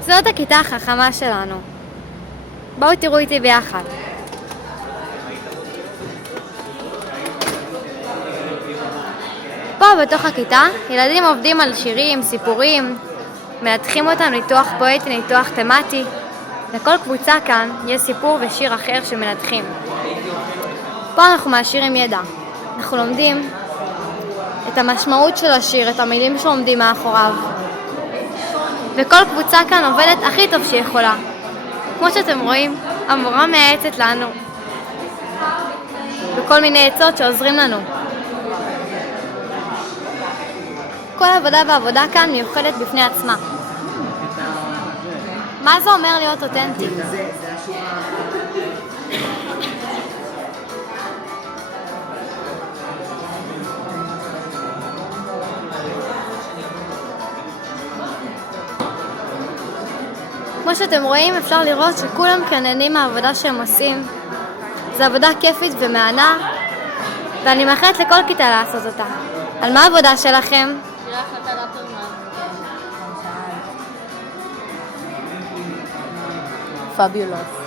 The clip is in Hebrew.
זאת הכיתה החכמה שלנו. בואו תראו איתי ביחד. פה בתוך הכיתה ילדים עובדים על שירים, סיפורים, מנתחים אותם ניתוח פואטי, ניתוח תמטי. לכל קבוצה כאן יש סיפור ושיר אחר שמנתחים. פה אנחנו מעשירים ידע. אנחנו לומדים את המשמעות של השיר, את המילים שעומדים מאחוריו. וכל קבוצה כאן עובדת הכי טוב שהיא יכולה. כמו שאתם רואים, המורה מייעצת לנו וכל מיני עצות שעוזרים לנו. כל עבודה ועבודה כאן מיוחדת בפני עצמה. מה זה אומר להיות אותנטי? כמו שאתם רואים, אפשר לראות שכולם כאן נהנים מהעבודה שהם עושים. זו עבודה כיפית ומענה, ואני מאחלת לכל כיתה לעשות אותה. על מה העבודה שלכם? Fabulous.